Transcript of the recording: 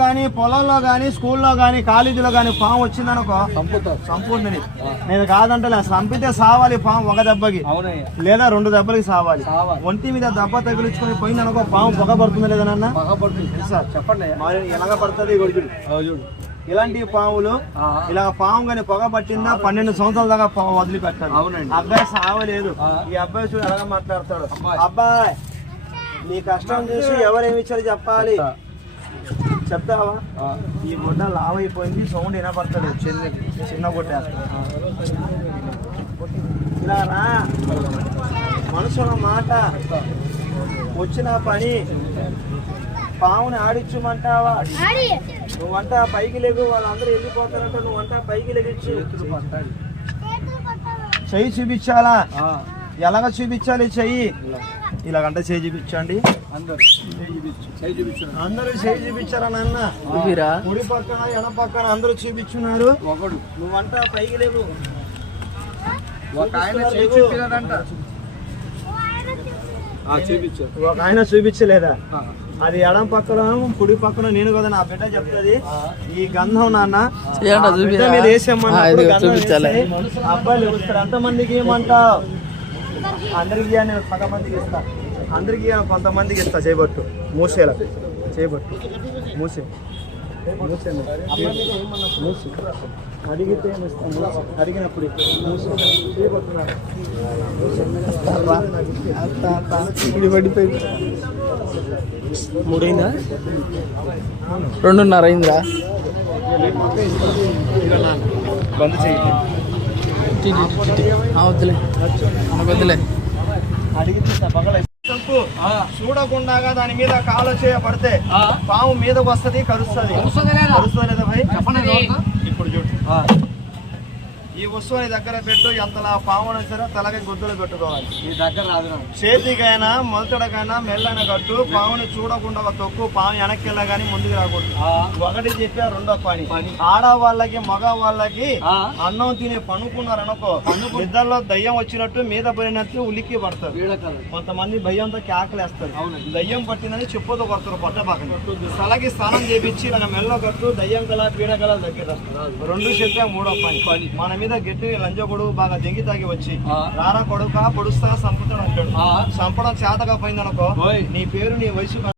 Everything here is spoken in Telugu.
గానీ పొలంలో గానీ స్కూల్లో గానీ కాలేజీలో గానీ పాము వచ్చిందనుకో సంపూర్ణని నేను కాదంటలే, చంపితే సావాలి పాము ఒక దెబ్బకి లేదా 2 దెబ్బలకి సావాలి. ఒంటి మీద దెబ్బ తగిలించుకొని పోయిందనుకో పాము పొగ పడుతుంది లేదనన్నా చెప్పండి ఎలాగ పడుతుంది. ఇలాంటి పాములు ఇలా పాము కానీ పొగ పట్టిందా 12 సంవత్సరాల దాకా వదిలిపెట్టాలి. అబ్బాయి సావలేదు. ఈ అబ్బాయి చూడు ఎలాగ మాట్లాడతాడు, అబ్బాయి నీ కష్టం చూసి ఎవరేమి ఇచ్చారు చెప్పాలి, చెప్తావా? ఈ గుడ్డ లావ్ అయిపోయింది, సౌండ్ వినపడతలేదు, చిన్న గుడ్డ ఇలా రా, మనసులో మాట వచ్చిన పని పావుని ఆడిచ్చుమంటావా? నువ్వంట పైకి లేగు, వాళ్ళందరూ వెళ్ళిపోతారంట, నువ్వంట పైకి లెగిచ్చు. చెయ్యి చూపించాలా? ఎలాగ చూపించాలి చెయ్యి? ఇలాగంటే చేయి చూపించండి. అందరూ చేయి చూపించారా నాన్న? కుడి పక్కన ఎడ పక్కన అందరూ చూపించున్నారు. నువ్వంట పైకి లేవు. ఒక ఆయన చూపించలేదా? అది ఎడం పక్కన కుడి పక్కన నేను కదా నా బిడ్డ చెప్తుంది. ఈ గంధం నాన్న మీద వేసేమన్నప్పుడు అబ్బాయిలు వస్తారు. ఎంతమందికి ఏమంటావు? అందరికి నేను సగం మందికి ఇస్తా, అందరికి కొంతమందికి ఇస్తా. చేయబట్టు మూసేలా చేయబట్టు మూసే మూసి అడిగితే అడిగినప్పుడు పడిపోయింది. 3 అయిందా? 2:30 అయిందా? బంద్ చేయండి. వద్దులే అడిగితే చూడకుండా దాని మీద కాలు చేయబడితే పాము మీదకు వస్తుంది, కరుస్తుంది. లేదా భయ్? ఇప్పుడు చూడు, ఈ వస్తువుని దగ్గర పెట్టు. ఎంతలా పామున సరే తలకి గుద్దులు పెట్టుకోవాలి. చేతికైనా మొలతడకైనా మెల్లైన కట్టు. పాముని చూడకుండా ఒక తొక్కు. పాము వెనక్కి వెళ్ళగాని ముందుకు రాకూడదు. ఒకటి చెప్పా, రెండో పని. ఆడవాళ్ళకి మగ వాళ్ళకి అన్నం తిని పనుకున్నారనుకో, నిద్రలో దయ్యం వచ్చినట్టు మీద పడినట్టు ఉలిక్కి పడతారు. కొంతమంది భయంతో కేకలేస్తారు. దయ్యం పట్టిందని చెప్పుతో కొడతారు. పొట్ట పక్కన తలకి స్నానం చేపించి ఇలా మెల్ల కట్టు. దయ్యం కల పీడ కల దగ్గర 2 చెప్పా, 3వ పని. మన మీద గట్టి లంజకొడు బాగా దెంగి తాగి వచ్చి రారా కొడుక పొడుస్తా సంపుతాడు అంటాడు. చంపడం చేతగా పోయిందనుకో, నీ పేరు నీ వయసు